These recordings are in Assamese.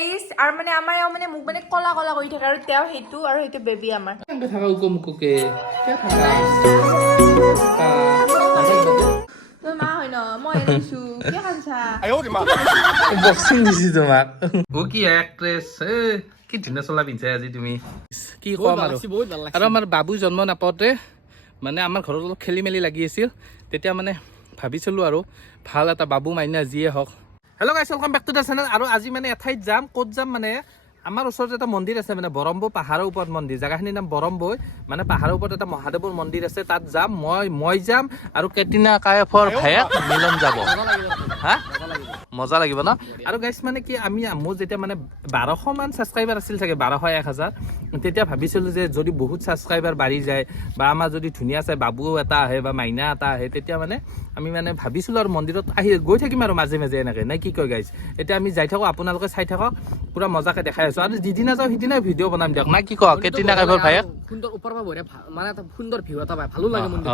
গাইস আৰ মানে আমাৰ মানে মুখ মানে কলা কলা কৰি থাকে আৰু তেও হেতু আৰু হেতু বেবি আমাৰ থাকা উকমুককে কে থাকা তোৰ মা হয় ন মই এৰিছো কি খাইছা বক্সিং দিছি তোমাক ও কি এক্ট্ৰেছ কি ধুনীয়া চলা পিন্ধছে আজি তুমি কি কম আৰু আমাৰ বাবু জন্ম নাপাওঁতে মানে আমাৰ ঘৰত অলপ খেলি মেলি লাগি আছিল তেতিয়া মানে ভাবিছিলোঁ আৰু ভাল এটা বাবু মাইনা যিয়ে হওক hello' guys welcome back to the channel আৰু আজি মানে এঠাইত যাম ক'ত যাম মানে আমাৰ ওচৰত এটা মন্দিৰ আছে মানে বৰম্বৈ পাহাৰৰ ওপৰত মন্দিৰ জেগাখিনিৰ নাম বৰম্বৈ মানে পাহাৰৰ ওপৰত এটা মহাদেৱৰ মন্দিৰ আছে তাত যাম মই যাম আৰু কেটৰিনা কাইফৰ ভায়েক মিলন যাব হা মজা লাগিব ন আৰু গাইছ মানে কি আমি মোৰ যেতিয়া মানে 1200 মান ছাবস্ক্ৰাইবাৰ আছিল চাগে 1200-1000 তেতিয়া ভাবিছিলোঁ যে যদি বহুত ছাবস্ক্ৰাইবাৰ বাঢ়ি যায় বা আমাৰ যদি ধুনীয়া চাই বাবু এটা আহে বা মাইনা এটা আহে তেতিয়া মানে আমি মানে ভাবিছিলোঁ আৰু মন্দিৰত আহি গৈ থাকিম আৰু মাজে মাজে এনেকৈ নে কি কয় গাইছ এতিয়া আমি যাই থাকোঁ আপোনালোকে চাই থাকক পুৰা মজাকৈ দেখাই আছোঁ আৰু যিদিনা যাওঁ সিদিনাই ভিডিঅ' বনাম দিয়ক না কি কয় কেটৰিনা কাইফৰ ভায়েক সুন্দৰ ওপৰৰ পৰা বঢ়িয়া মানে এটা সুন্দৰ ভিউ এটা পায় ভালো লাগে মন্দিৰ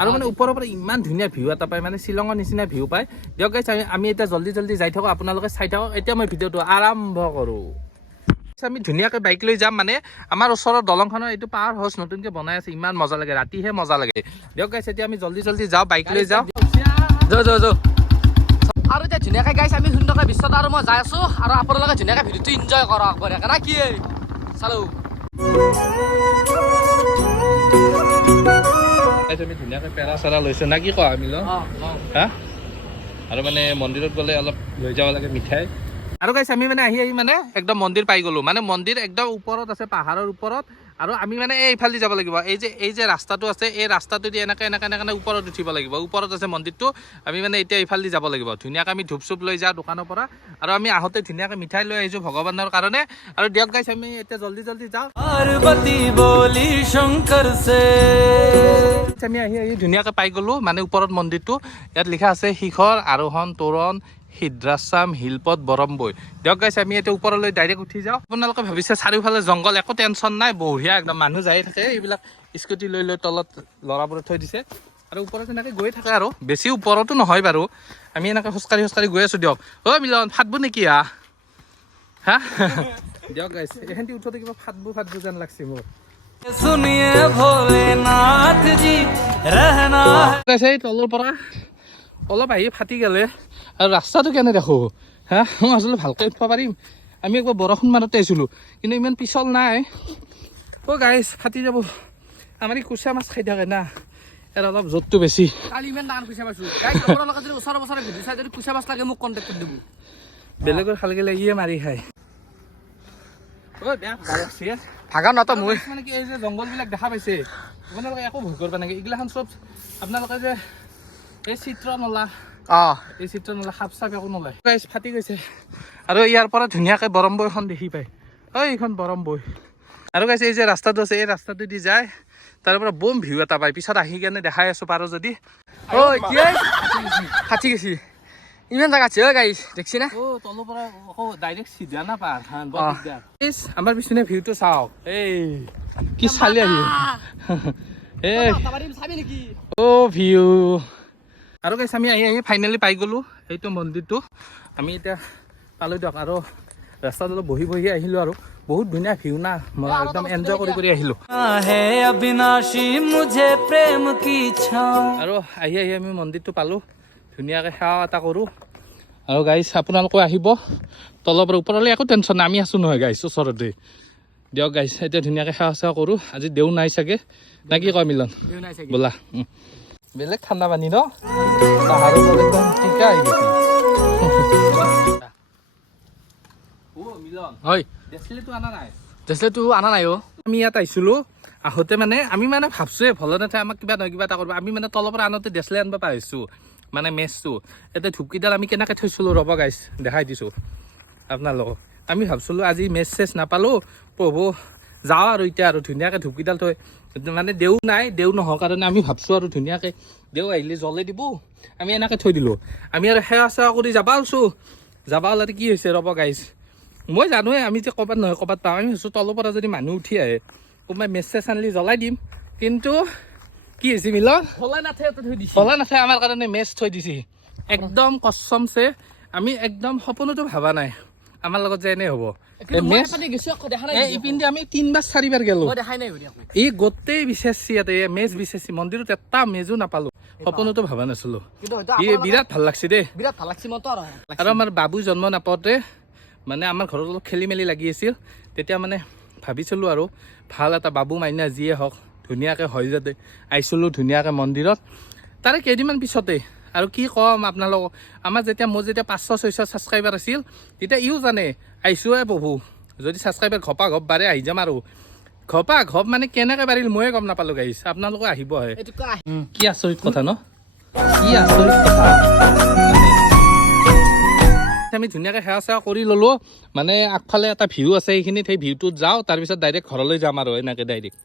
আৰু মানে ওপৰৰ পৰা ইমান ধুনীয়া ভিউ এটা পায় মানে শ্বিলঙৰ নিচিনা ভিউ পায় দিয়ক গাইছ আমি এতিয়া জল্দি যাই থাকোঁ আপোনালোকে চাই থাকক এতিয়া মই ভিডিঅ'টো আৰম্ভ কৰোঁ আমি ধুনীয়াকৈ বাইক লৈ যাম মানে আমাৰ ওচৰৰ দলংখনৰ এইটো পাৱাৰ হাউচ নতুনকৈ বনাই আছে ইমান মজা লাগে ৰাতিহে মজা লাগে দিয়ক গাইছ এতিয়া আমি জল্দি যাওঁ বাইক লৈ যাওঁ যো আৰু এতিয়া ধুনীয়াকৈ গাইছ আমি সুন্দৰকৈ বিশ্বত আৰু মই যাই আছোঁ আৰু আপোনালোকে ধুনীয়াকৈ ভিডিঅ'টো এনজয় কৰক বঢ়িয়াকৈ না কি চালো আমি ধুনীয়াকৈ পেৰা চেৰা লৈছোঁ না কি কোৱা মিলন হা আৰু মানে মন্দিৰত গ'লে অলপ লৈ যাব লাগে মিঠাই আৰু গাইছ আমি মানে আহি মানে একদম মন্দিৰ পাই গ'লোঁ মানে মন্দিৰ একদম ওপৰত আছে পাহাৰৰ ওপৰত আৰু আমি মানে এইফালেদি যাব লাগিব এই যে ৰাস্তাটো আছে এই ৰাস্তাটো দি এনেকৈ ওপৰত উঠিব লাগিব ওপৰত আছে মন্দিৰটো আমি মানে এতিয়া এইফালেদি যাব লাগিব ধুনীয়াকৈ আমি ধূপ চুপ লৈ যাওঁ দোকানৰ পৰা আৰু আমি আহোঁতে ধুনীয়াকৈ মিঠাই লৈ আহিছোঁ ভগৱানৰ কাৰণে আৰু দিয়ক গাইছ আমি এতিয়া জল্দি যাওঁ আমি আহি ধুনীয়াকৈ পাই গ'লোঁ মানে ওপৰত মন্দিৰটো ইয়াত লিখা আছে শিখৰ আৰোহণ তোৰণ সিদ্ধাশ্ৰাম শিলপথ বৰম্বৈ দিয়ক গাইছ আমি এতিয়া ওপৰলৈ ডাইৰেক্ট উঠি যাওঁ আপোনালোকে ভাবিছে চাৰিওফালে জংঘল একো টেনশ্যন নাই বঢ়িয়া একদম মানুহ যাই থাকে এইবিলাক স্কুটি লৈ তলত ল'ৰাবোৰে থৈ দিছে আৰু ওপৰত এনেকৈ গৈ থাকে আৰু বেছি ওপৰতো নহয় বাৰু আমি এনেকৈ খোজকাঢ়ি গৈ আছোঁ দিয়ক মিলন ফাটবো নেকি হা দিয়ক গাইছ এইখিনি উঠোতে কিবা ফাটবো যেন লাগছে মোৰ তলৰ পৰা অলপ আহি ফাটি গ'লে আৰু ৰাস্তাটো কেনে দেখোঁ হা মই আচলতে ভালকৈ উঠিব পাৰিম আমি একবাৰ বৰষুণ মাৰোঁতে আহিছিলোঁ কিন্তু ইমান পিছল নাই গাইছ ফাটি যাব আমাৰ এই কুচিয়া মাছ খাই থাকে না ইয়াত অলপ য'তটো বেছি কালি ইমান ডাঙৰ কুচিয়া পাইছোঁ আপোনালোকে যদি ওচৰে ভিডিঅ' চাই যদি কুচিয়া মাছ লাগে মোক কণ্টেক্ট কৰি দিব বেলেগৰ খাল গ'লে ইয়ে মাৰি খায় ভাগা নতো মই মানে কি এই যে জংঘলবিলাক দেখা পাইছে আপোনালোকে একো ভয় কৰিব নালাগে এইগিলাখন চব আপোনালোকে যে এই চিত্ৰ নলা এই চিত্ৰ নলা সাপ চাপ একো নলয় ফাটি গৈছে আৰু ইয়াৰ পৰা ধুনীয়াকৈ বৰম্বৈখন দেখি পায় এইখন বৰম্বৈ আৰু গাইছে এই যে ৰাস্তাটো আছে এই ৰাস্তাটো দি যায় তাৰ পৰা বম ভিউ এটা পায় পিছত আহি কেনে দেখাই আছোঁ পাৰোঁ যদি ফাটি গৈছে ইমান জেগা আছে গাইছ দেখছি না তলৰ পৰা আকৌ ডাইৰেক্ট চিধা না পাৰ আমাৰ পিছনে ভিউটো চাওক এই কি চালি আহি ভিউ আৰু গাইছ আমি আহি ফাইনেলি পাই গ'লোঁ এইটো মন্দিৰটো আমি এতিয়া পালোঁ দিয়ক আৰু ৰাস্তাত অলপ বহি আহিলোঁ আৰু বহুত ধুনীয়া ভিউ না মই একদম এনজয় কৰি আহিলোঁ আৰু আহি আমি মন্দিৰটো পালোঁ ধুনীয়াকৈ সেৱা এটা কৰোঁ আৰু গাইছ আপোনালোকেও আহিব তলৰ পৰা ওপৰলৈ একো টেনশ্যন নাই আমি আছোঁ নহয় গাইছ ওচৰতে দিয়ক গাইছ এতিয়া ধুনীয়াকৈ সেৱা চেৱা কৰোঁ আজি দেও নাই চাগে নে কি কয় মিলন ব'লা বেলেগ ঠাণ্ডা পানী ন পাহাৰৰ পৰা একদম টিকা আহি গৈছে হয় দেচলেটো অনা নাই আমি ইয়াত আহিছিলোঁ আহোঁতে মানে আমি মানে ভাবছোঁৱে ভলনাথে আমাক কিবা নহয় কিবা এটা কৰিব আমি মানে তলৰ পৰা আনোতে দেচলে আনিব পাৰিছোঁ মানে মেচটো এতিয়া ধূপকেইডাল আমি কেনেকৈ থৈছিলোঁ ৰ'ব গাইছ দেখাই দিছোঁ আপোনালোকক আমি ভাবছিলোঁ আজি মেচ চেচ নাপালোঁ প্ৰভু যাওঁ আৰু এতিয়া আৰু ধুনীয়াকৈ ধূপকেইডাল থৈ মানে দেও নাই দেও নোহোৱাৰ কাৰণে আমি ভাবছোঁ আৰু ধুনীয়াকৈ দেও আহিলে জ্বলে দিব আমি এনেকৈ থৈ দিলোঁ আমি আৰু সেৱা চেৱা কৰি যাবা ওলাতে কি হৈছে ৰ'ব গাইছ মই জানোৱে আমি যে ক'ৰবাত নহয় ক'ৰবাত পাওঁ আমি ভাবিছোঁ তলৰ পৰা যদি মানুহ উঠি আহে কোনোবাই মেচ চেচ আনিলে জ্বলাই দিম কিন্তু কি হৈছে মিলন ভলাই নাথে আমাৰ কাৰণে মেচ থৈ দিছে একদম কচমছে আমি একদম সপোনতো ভাবা নাই আমাৰ লগত যে এনেই হ'ব কিন্তু মই এপাতে গৈছো আকৌ দেখা নাই ইপিনে আমি 3 বাৰ 4 বাৰ গেলো মই দেখাই নাই ঘূৰি আকৌ এই গোটেই বিচাৰছি ইয়াতে মেজ বিচাৰছি মন্দিৰত এটা মেজো নাপালো সপোনতো ভাবা নাছিলো কিন্তু হয়তো এই বিৰাট ভাল লাগছে দেই বিৰাট ভাল লাগছে মইতো আৰু আমাৰ বাবু জন্ম নাপাওঁতে মানে আমাৰ ঘৰত অলপ খেলি মেলি লাগি আছিল তেতিয়া মানে ভাবিছিলোঁ আৰু ভাল এটা বাবু মাইনা যিয়ে হওক ধুনীয়াকৈ হৈ যাতে আহিছিলোঁ ধুনীয়াকৈ মন্দিৰত তাৰে কেইদিনমান পিছতে আৰু কি ক'ম আপোনালোকক আমাৰ মোৰ যেতিয়া 500-600 ছাবস্ক্ৰাইবাৰ আছিল তেতিয়া ইও জানে আহিছোঁহে প্ৰভু যদি ছাবস্ক্ৰাইবাৰ ঘপা ঘপ বাঢ়ে আহি যাম আৰু ঘপা ঘপ মানে কেনেকৈ বাঢ়িল ময়ে গম নাপালোঁ গাইছ আপোনালোকে আহিবহে কি আচৰিত কথা ন কি আচৰিত কথা আমি ধুনীয়াকৈ সেৱা চেৱা কৰি ল'লোঁ মানে আগফালে এটা ভিউ আছে সেইখিনিত সেই ভিউটোত যাওঁ তাৰপিছত ডাইৰেক্ট ঘৰলৈ যাম আৰু এনেকৈ ডাইৰেক্ট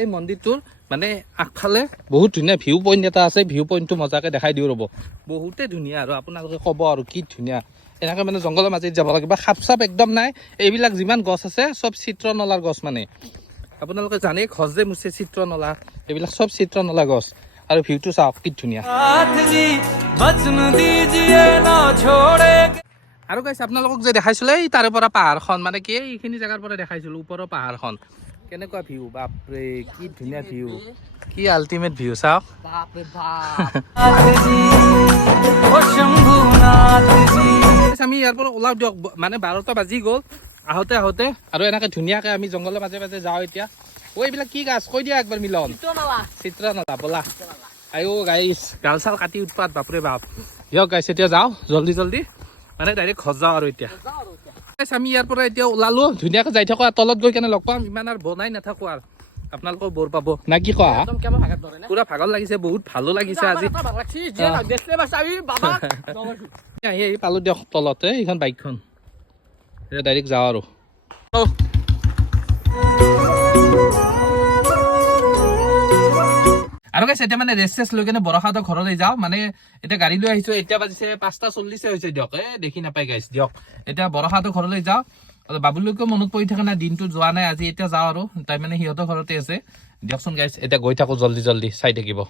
এই মন্দিৰটোৰ মানে আগফালে বহুত ধুনীয়া ভিউ পইণ্ট এটা আছে ভিউ পইণ্টটো মজাকৈ দেখাই দিওঁ ৰ'ব বহুতেই ধুনীয়া আৰু আপোনালোকে ক'ব আৰু কি ধুনীয়া এনেকৈ মানে জংঘলৰ মাজেদি যাব লাগিব সাপ চাপ একদম নাই এইবিলাক যিমান গছ আছে চব চিত্ৰনলাৰ গছ মানে আপোনালোকে জানেই ঘছ যে মুছে চিত্ৰনলা এইবিলাক চব চিত্ৰনলা গছ আৰু ভিউটো চাওক কি ধুনীয়া আৰু গাইছ আপোনালোকক যে দেখাইছিলোঁ এই তাৰে পৰা পাহাৰখন মানে কি এইখিনি জেগাৰ পৰা দেখাইছিলোঁ ওপৰৰ পাহাৰখন কেনেকুৱা ভিউ বাপৰে কি ধুনীয়া ভিউ কি আল্টিমেট ভিউ চাওক বাপৰে বাপ আমি ইয়াৰ পৰা ওলাও দিয়ক মানে 12টা বাজি গ'ল আহোঁতে আৰু এনেকৈ ধুনীয়াকৈ আমি জংঘলৰ মাজে মাজে যাওঁ এতিয়া এইবিলাক কি গাছ কৈ দিয়া একবাৰ মিলন চিত্ৰনলা ব'লা আইও গাইছ গাল চাল কাটি উৎপাত বাপৰে বাপ দিয়ক গাইছ এতিয়া যাওঁ জল্দি মানে ডাইৰেক্ট ঘৰ যাওঁ আৰু এতিয়া আমি ইয়াৰ পৰা এতিয়া ওলালোঁ ধুনীয়াকৈ যাই থাকোঁ তলত গৈ কেনে লগ পাম ইমান আৰু বনাই নাথাকোঁ আৰু আপোনালোকেও বৰ পাব না কি কোৱা পুৰা ভাগৰ লাগিছে বহুত ভালো লাগিছে আজি আহি পালোঁ দিয়ক তলতে এইখন বাইকখন এতিয়া ডাইৰেক্ট যাওঁ আৰু আৰু গাইছ এতিয়া মানে ৰেষ্ট চেষ্ট লৈ কেনে বৰষাহঁতৰ ঘৰলৈ যাওঁ মানে এতিয়া গাড়ী লৈ আহিছোঁ এতিয়া বাজিছে 5:40 হৈছে দিয়ক দেখি নাপাই গাইছ দিয়ক এতিয়া বৰষাহঁতৰ ঘৰলৈ যাওঁ বাবুলৈকেও মনত পৰি থাকে না দিনটো যোৱা নাই আজি এতিয়া যাওঁ আৰু তাই মানে সিহঁতৰ ঘৰতে আছে দিয়কচোন গাইছ এতিয়া গৈ থাকোঁ জল্দি চাই থাকিব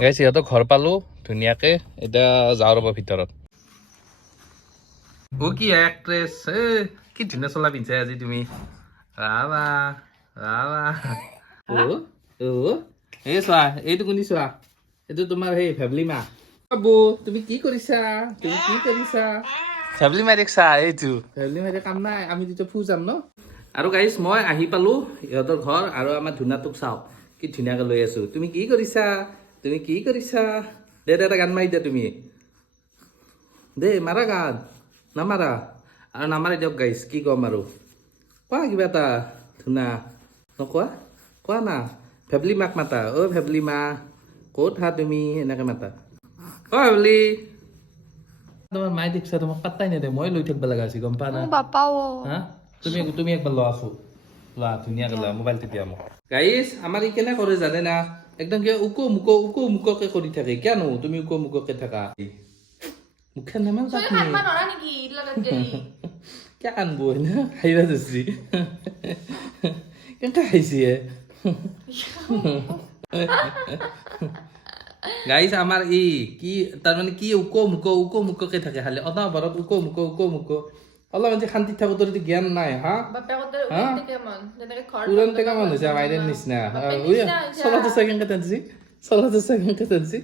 গাইছ সিহঁতৰ ঘৰ পালোঁ ধুনীয়াকৈ এতিয়া যাওঁ ৰ'ব ভিতৰত কি এক্ট্ৰেছ কি ধুনীয়া চোলা পিন্ধছে আজি তুমি ৰাবা এই চোৱা এইটো কোনি চোৱা এইটো তোমাৰ সেই ফেমিলি মা বাবু তুমি কি কৰিছা ফেমিলি মা দেখছা এইটো ফেমিলি মা কাম নাই আমি যেতিয়া ফু যাম ন আৰু গাইছ মই আহি পালোঁ ইহঁতৰ ঘৰ আৰু আমাৰ ধুনাটোক চাওক কি ধুনীয়াকৈ লৈ আছোঁ তুমি কি কৰিছা দে এটা গান মাৰি দিয়া তুমি দে মাৰা গান নামাৰা আৰু নামাৰে দিয়ক গাইছ কি ক'ম আৰু কোৱা কিবা এটা ধুনা নকোৱা কোৱা না ফেমিলি মাক মাতা ফেমিলি মা ক'ত হা তুমি এনেকৈ মাতা ফেমিলি তোমাৰ মায়ে দেখিছা তোমাক পাত্তাই নেদে মই লৈ থাকিব লগা হৈছে গম পা না হা তুমি একবাৰ লোৱা আছো লোৱা ধুনীয়াকৈ লোৱা মোবাইল টিপি মোক গাইছ আমাৰ ই কেনে কৰে জানে না একদম কিয় উকো মুককে কৰি থাকে কিয়নো তুমি উকো মুককে থাকা মুখে নামান কিয় আনবো না খাইবা ধৰছি কেনেকৈ খাইছি গাইছ আমাৰ ই কি তাৰমানে কি উকো মুককে থাকে খালি অনবৰত উকো মুক অলপ মানে শান্তিত থাকোঁ তোৰ জ্ঞান নাই হা উৰণতে কামান হৈছে মাইৰেৰ নিচিনা চলাটো চাই কেনেকৈ টানছি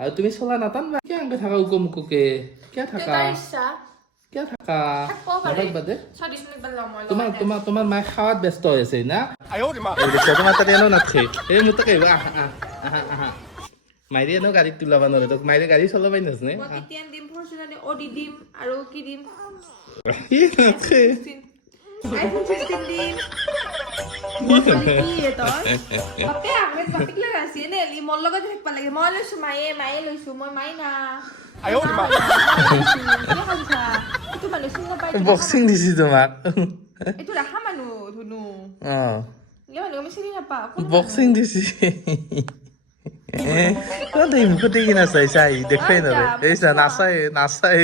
আৰু তুমি চলা নাটানবা কিয় এনেকৈ থাকা উকো মুককে কিয় থাকা বাদে তোমাৰ মায়ে খাৱাত ব্যস্ত হৈ আছে না তোমাৰ তাতে এনেও নাথাকে এই মোৰ তাকে আহা মাইৰে এনেও গাড়ীত তোলাব নোৱাৰে তোক মাইৰে গাড়ী চলাবাই নাজানে বক্সিং দিছি তোমাক বক্সিং দিছি মুখতে কি নাচাই দেখুৱাই নৰে এই নাচাই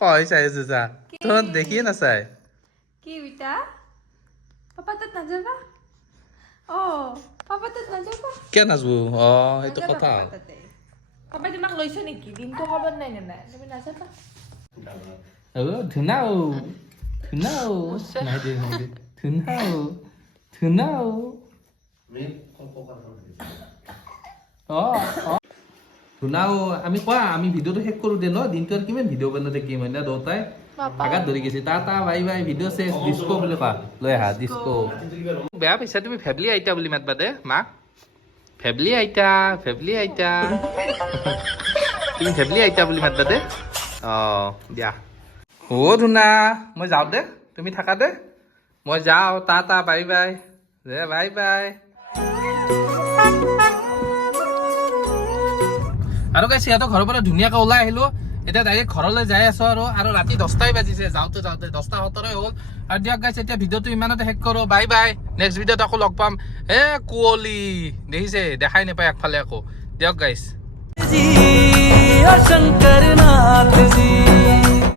কয় চাই আছো চা তোৰ দেখিয়ে নাচাই কি বিটা পাপা তাত নাযাবা পাপা তাত নাযাবা কিয় নাযাবো অ সেইটো কথা পাপাই তোমাক লৈছে নেকি দিনটো খবৰ নাই নে নাই তুমি নাযাবা ধুনাও ধুনাও নাই দে ধুনাও ধুনাও ধুনাও আমি কোৱা আমি ভিডিঅ'টো শেষ কৰোঁ দে ন দিনটো আৰু কিমান ভিডিঅ' বনাই থাকিম হয় না দুটাই আঘাত ধৰি গৈছে টা বাই বাই ভিডিঅ' চেছ ডিস্কো বুলি কোৱা লৈ আহা ডিস্কো বেয়া পাইছা তুমি ফেবলি আইতা বুলি মাতবা দে মাক ফেবলি আইতা তুমি ফেবলি আইতা বুলি মাতবা দে দিয়া ধুনা মই যাওঁ দে তুমি থাকা দে মই যাওঁ টা বাই বাই দে বাই বাই আৰু গাইছ সিহঁতৰ ঘৰৰ পৰা ধুনীয়াকৈ ওলাই আহিলো এতিয়া ডাইৰেক্ট ঘৰলৈ যাই আছো আৰু ৰাতি 10টাই বাজিছে যাওঁতে 10:17 হ'ল আৰু দিয়ক গাইছ এতিয়া ভিডিঅ'টো ইমানতে শেষ কৰোঁ বাই বাই নেক্সট ভিডিঅ'ত আকৌ লগ পাম কুঁৱলী দেখিছে দেখাই নাপায় একফালে আকৌ দিয়ক গাইছ